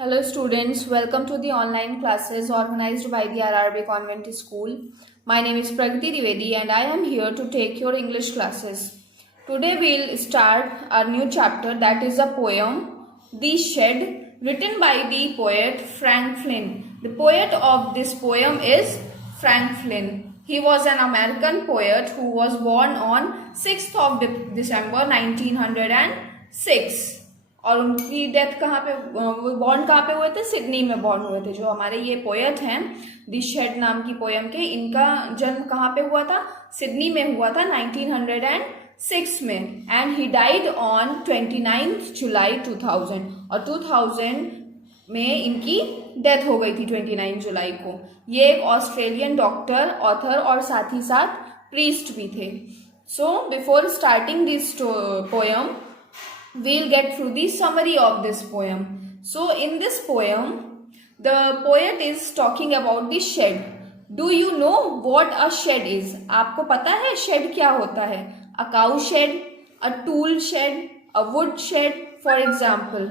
Hello students, welcome to the online classes organized by the RRB Convent School. My name is Pragati Dwivedi and I am here to take your English classes. Today we'll start our new chapter, that is a poem, The Shed, written by the poet Frank Flynn. The poet of this poem is Frank Flynn. He was an American poet who was born on 6th of December 1906. और उनकी death कहाँ पे, born कहाँ पे हुए थे? Sydney में born हुए थे. जो हमारे ये पोएट हैं द शेड नाम की पोएम के, इनका जन्म कहाँ पे हुआ था? सिडनी में हुआ था 1906 में. एंड ही डाइड ऑन 29 जुलाई 2000 और 2000 में इनकी डेथ हो गई थी 29 जुलाई को. ये एक ऑस्ट्रेलियन डॉक्टर, ऑथर और साथ ही साथ प्रीस्ट भी थे. So before starting this poem, we'll get through the summary of this poem. So in this poem, the poet is talking about the shed. Do you know what a shed is? आपको पता है shed क्या होता है? A cow shed, a tool shed, a wood shed. For example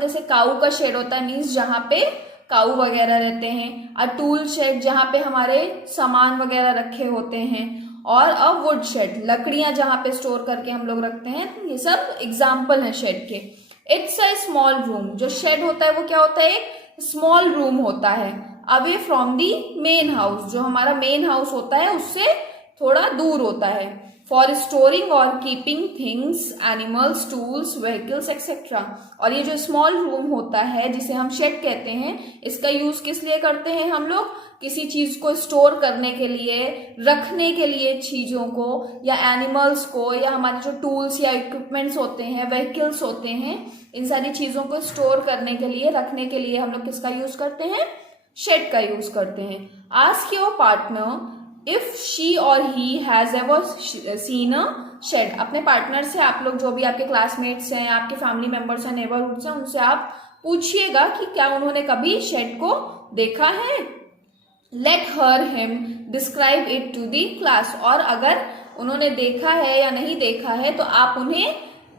जैसे काऊ का shade होता है, मीन्स जहाँ पे काऊ वगैरह रहते हैं. अ टूल शेड जहाँ पे हमारे सामान वगैरह रखे होते हैं. और अ वुड शेड लकड़ियां जहाँ पे स्टोर करके हम लोग रखते हैं. ये सब एग्जाम्पल हैं शेड के. It's a small room. जो शेड होता है वो क्या होता है? एक स्मॉल रूम होता है, away from the main house. जो हमारा मेन हाउस होता है उससे थोड़ा दूर होता है. फॉर स्टोरिंग और keeping things, animals, tools, vehicles etcetera. और ये जो स्मॉल रूम होता है जिसे हम शेड कहते हैं, इसका यूज किस लिए करते हैं हम लोग? किसी चीज को स्टोर करने के लिए, रखने के लिए चीजों को, या एनिमल्स को, या हमारे जो टूल्स या इक्विपमेंट्स होते हैं, व्हीकल्स होते हैं, इन सारी चीजों को स्टोर करने के लिए, रखने के लिए हम लोग किसका यूज करते हैं? शेड का यूज करते हैं. Ask your partner if she or he has ever seen a shade. अपने पार्टनर से, आप लोग जो भी आपके क्लासमेट्स हैं, आपके फैमिली मेंबर्स हैं, नेबरहुड्स हैं, उनसे आप पूछिएगा कि क्या उन्होंने कभी शेड को देखा है. Let her him describe it to the class. और अगर उन्होंने देखा है या नहीं देखा है तो आप उन्हें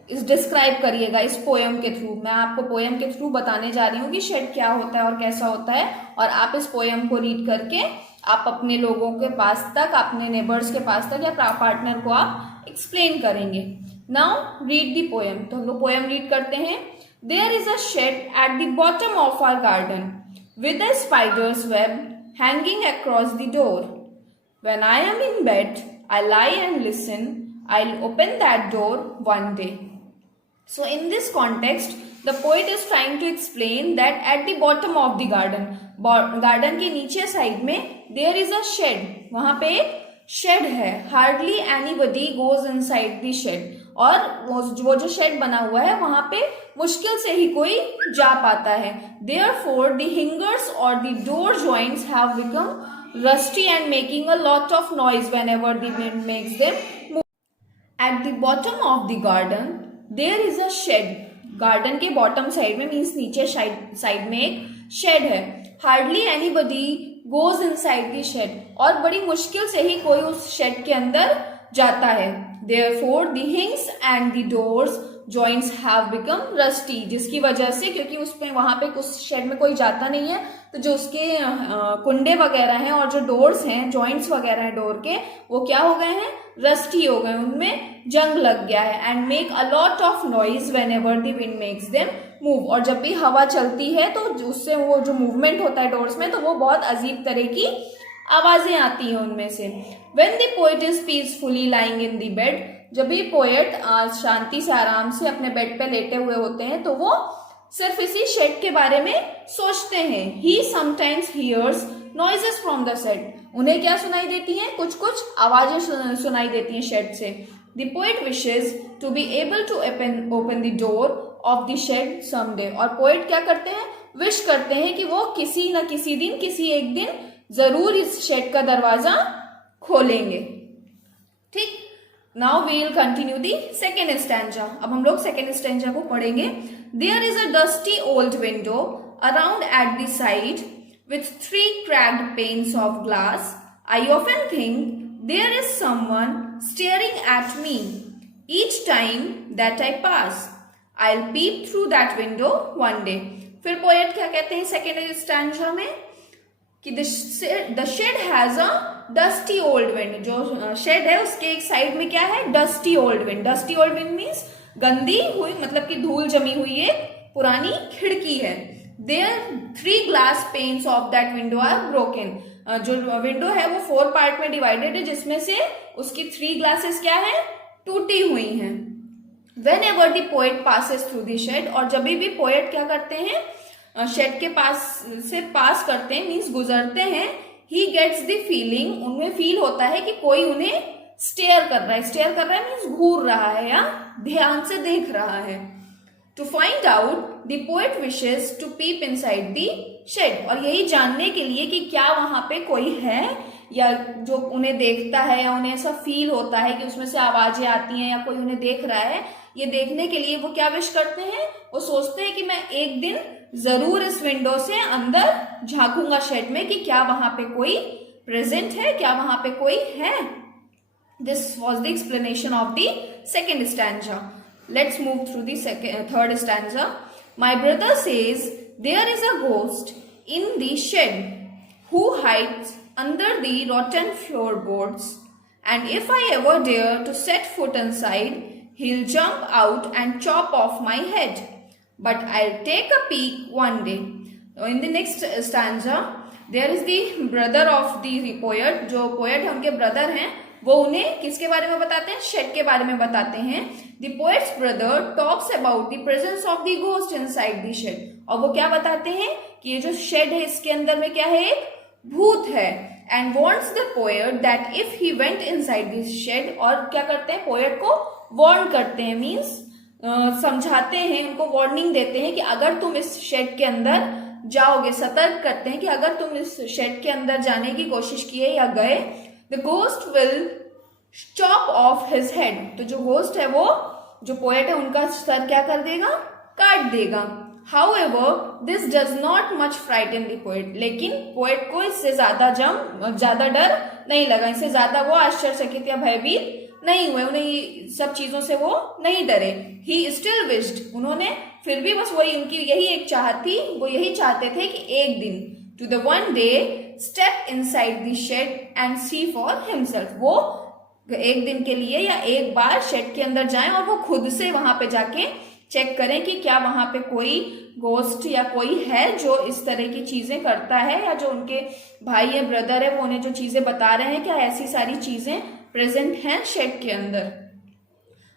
इस डिस्क्राइब करिएगा इस पोएम के थ्रू. मैं आपको पोएम के थ्रू बताने जा रही हूँ कि शेड क्या होता है और कैसा होता है, और आप इस पोएम को रीड करके आप अपने लोगों के पास तक, अपने नेबर्स के पास तक या पार्टनर को आप एक्सप्लेन करेंगे. Now read the poem. तो हम लोग पोएम रीड करते हैं. There is a shed at the bottom of our garden with a spider's web hanging across the door. When I am in bed, I lie and listen. I'll open that door one day. So in this context, the poet is trying to explain that at the bottom of the garden, garden के नीचे side में there is a shed. वहां पे एक shade है. Hardly anybody goes inside the shed. और वो जो शेड बना हुआ है वहां पे मुश्किल से ही कोई जा पाता है. Therefore, the hingers or the door joints have become rusty and making a lot of noise whenever the wind makes them move. At the bottom of the garden, there is a shed. Garden के bottom side में, means नीचे side में एक shade है. Hardly anybody goes inside the shed. और बड़ी मुश्किल से ही कोई उस शेड के अंदर जाता है. Therefore, the hinges and the doors joints have become rusty. जिसकी वजह से, क्योंकि उसमें वहां पे उस शेड में कोई जाता नहीं है, तो जो उसके कुंडे वगैरह हैं और जो डोर्स हैं, जॉइंट्स वगैरह हैं डोर के, वो क्या हो गए हैं? रस्टी हो गए. उनमें जंग लग गया है. And make a lot of noise when ever the wind makes them move. और जब भी हवा चलती है तो उससे वो जो मूवमेंट होता है डोर्स में, तो वो बहुत अजीब तरह की आवाजें आती हैं उनमें से. When the poet is peacefully lying in the bed, जब भी पोएट शांति से, आराम से अपने बेड पे लेटे हुए होते हैं, तो वो सिर्फ इसी शेड के बारे में सोचते हैं. He sometimes hears noises from the shed. उन्हें क्या सुनाई देती हैं? कुछ कुछ आवाजें सुनाई देती हैं शेड से. The poet wishes to be able to open the door of the shed someday. और पोएट क्या करते हैं? विश करते हैं कि वो किसी न किसी दिन, किसी एक दिन जरूर इस शेड का दरवाजा खोलेंगे. ठीक. Now we will continue the second stanza. अब हम लोग सेकेंड स्टैंजा को पढ़ेंगे. There is a dusty old window around at the side with 3 cracked panes of glass. I often think there is someone staring at me each time that I pass. I'll peep through that window one day. फिर poet क्या कहते हैं second stanza में कि the shed has a dusty old wind. जो shade है उसके एक साइड में क्या है, dusty old wind. Dusty old wind means गंदी हुई, मतलब कि धूल जमी हुई एक पुरानी खिड़की है. There 3 glass panes of that window are broken. जो विंडो है वो 4 पार्ट में डिवाइडेड है, जिसमें से उसकी 3 ग्लासेस क्या है, टूटी हुई हैं. Whenever the poet passes through the shed, और जब भी पोएट क्या करते हैं, शेड के पास से पास करते हैं मीन्स गुजरते हैं, he gets the feeling, उनमें फील होता है कि कोई उन्हें स्टेयर कर रहा है. स्टेयर कर रहा है मीन्स घूर रहा है या ध्यान से देख रहा है. To find out, the poet wishes to peep inside the shed. और यही जानने के लिए कि क्या वहां पे कोई है या जो उन्हें देखता है या उन्हें ऐसा फील होता है कि उसमें से आवाजें आती हैं या कोई उन्हें देख रहा है, ये देखने के लिए वो क्या विश करते हैं, वो सोचते हैं कि मैं एक दिन जरूर इस विंडो से अंदर झांकूंगा शेड में कि क्या वहां पे कोई प्रेजेंट है, क्या वहां पे कोई है. This was the explanation of the second stanza. Let's move through the third stanza. My brother says there is a ghost in the shed who hides under the rotten floorboards, and if I ever dare to set foot inside, he'll jump out and chop off my head. But I'll take a peek one day. In the next stanza, there is the brother of the poet. जो poet है उनके brother हैं, वो उन्हें किसके बारे में बताते हैं, शेड के बारे में बताते हैं. The poet's brother talks about the presence of the ghost inside the shed. और वो क्या बताते हैं कि ये जो शेड है इसके अंदर में क्या है, एक भूत है. And warns the poet that if he went inside this shed, और क्या करते हैं, पोएट को वार्न करते हैं मीन्स समझाते हैं, उनको वार्निंग देते हैं कि अगर तुम इस शेड के अंदर जाओगे, सतर्क करते हैं कि अगर तुम इस शेड के अंदर जाने की कोशिश किए या गए, the ghost will chop off his head. तो जो घोस्ट है वो, जो पोएट है उनका सर क्या कर देगा, काट देगा. However, this does not much frighten the poet. लेकिन पोएट को इससे ज्यादा डर नहीं लगा, इससे ज्यादा वो आश्चर्यचकित या भयभीत नहीं हुए, उन्हें सब चीजों से वो नहीं डरे. He still wished, उन्होंने फिर भी बस वही, उनकी यही एक चाहत थी, वो यही चाहते थे कि एक दिन, to the one day step inside the shed and see for himself. वो एक दिन के लिए या एक बार शेड के अंदर जाएं और वो खुद से वहां पे जाके चेक करें कि क्या वहां पे कोई गोस्ट या कोई है जो इस तरह की चीजें करता है, या जो उनके भाई या ब्रदर है वो उन्हें जो चीजें बता रहे हैं, क्या ऐसी सारी चीजें प्रेजेंट हैं शेड के अंदर.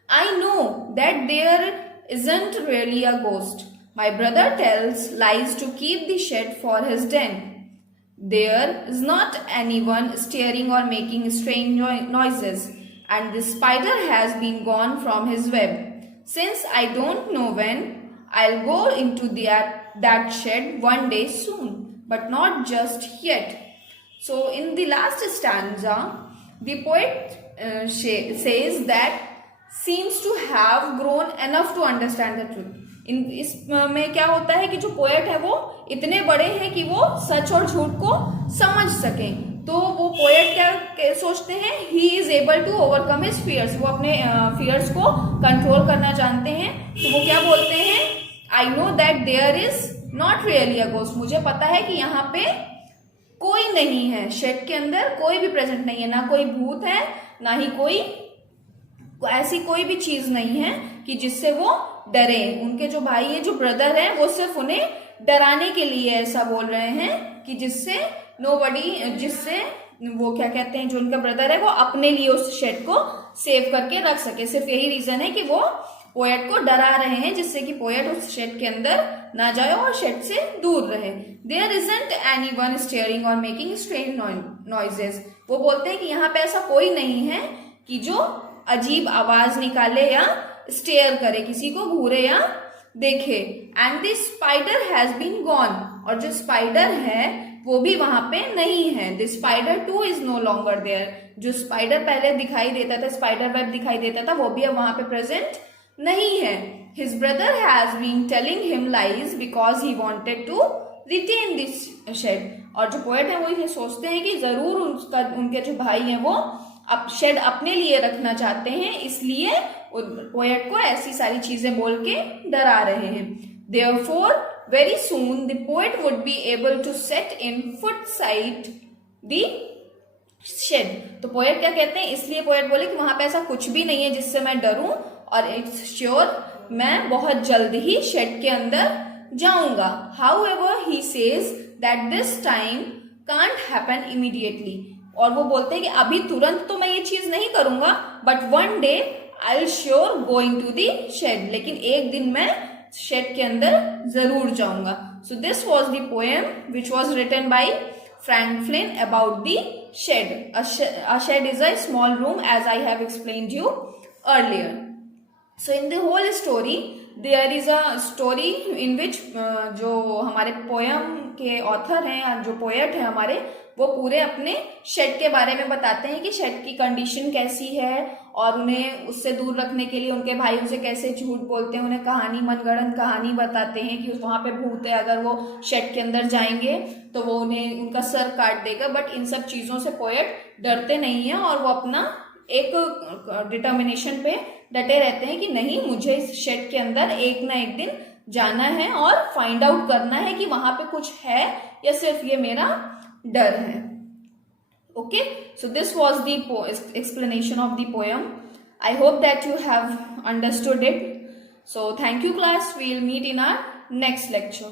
I know that there isn't really a ghost. My brother tells lies to keep the shed for his den. There is not anyone staring or making strange noises, and the spider has been gone from his web. Since I don't know when, I'll go into that shed one day soon, but not just yet. So in the last stanza, the poet says that seems to have grown enough to understand the truth. इसमें क्या होता है कि जो poet है वो इतने बड़े हैं कि वो सच और झूठ को समझ सकें. तो वो पोएट क्या सोचते हैं, he is able to overcome his fears, वो अपने फियर्स को कंट्रोल करना जानते हैं. तो वो क्या बोलते हैं, I know that there is not really a ghost, मुझे पता है कि यहाँ पे कोई नहीं है, शेड के अंदर कोई भी प्रेजेंट नहीं है, ना कोई भूत है, ना ही कोई ऐसी कोई भी चीज नहीं है कि जिससे वो डरे. उनके जो भाई है, जो ब्रदर है, वो सिर्फ उन्हें डराने के लिए ऐसा बोल रहे हैं कि जिससे जिससे वो क्या कहते हैं, जो उनका ब्रदर है वो अपने लिए उस शेड को सेव करके रख सके. सिर्फ यही रीजन है कि वो पोएट को डरा रहे हैं, जिससे कि पोएट उस शेड के अंदर ना जाए और शेड से दूर रहे. देयर इजंट एनीवन स्टेयरिंग और मेकिंग स्ट्रेंज नॉइजेस. वो बोलते हैं कि यहाँ पे ऐसा कोई नहीं है कि जो अजीब आवाज निकाले या स्टेयर करे, किसी को घूरे या देखे. And the spider has been gone, और जो स्पाइडर है वो भी वहां पे नहीं है. The spider too is no longer there. जो स्पाइडर पहले दिखाई देता था, स्पाइडर वेब दिखाई देता था, वो भी अब वहां पे प्रेजेंट नहीं है. His brother has been telling him lies because he wanted to retain this shed. और जो पोएट है वो ये सोचते हैं कि जरूर उनके जो भाई हैं वो शेड अपने लिए रखना चाहते हैं, इसलिए पोएट को ऐसी सारी चीजें बोल के डरा रहे हैं। Therefore, very soon the poet would be able to set in foot sight the shed. तो पोएट क्या कहते हैं, इसलिए पोएट बोले कि वहां पे ऐसा कुछ भी नहीं है जिससे मैं डरूं, और इट्स श्योर मैं बहुत जल्द ही शेड के अंदर जाऊंगा। However, he says that this time can't happen immediately. और वो बोलते हैं कि अभी तुरंत तो मैं ये चीज नहीं करूंगा, but one day I will sure going to the shed, लेकिन एक दिन मैं शेड के अंदर जरूर जाऊंगा। So this was the poem which was written by Franklin about the shed. A shed is a small room, as I have explained you earlier. So in the whole story, there is a story in which जो हमारे poem के author हैं, जो poet हैं हमारे, वो पूरे अपने शेड के बारे में बताते हैं कि शेड की कंडीशन कैसी है, और उन्हें उससे दूर रखने के लिए उनके भाई उनसे कैसे झूठ बोलते हैं, उन्हें कहानी, मनगढ़ंत कहानी बताते हैं कि वहां पे भूत है, अगर वो शेड के अंदर जाएंगे तो वो उन्हें उनका सर काट देगा। बट इन सब चीजों से पोएट डरते नहीं है, और वो अपना एक डिटर्मिनेशन पे डटे रहते हैं कि नहीं, मुझे इस शेड के अंदर एक ना एक दिन जाना है और फाइंड आउट करना है कि वहां पे कुछ है या सिर्फ ये मेरा डर है। Okay, so this was the explanation of the poem. I hope that you have understood it. So thank you class. We will meet in our next lecture.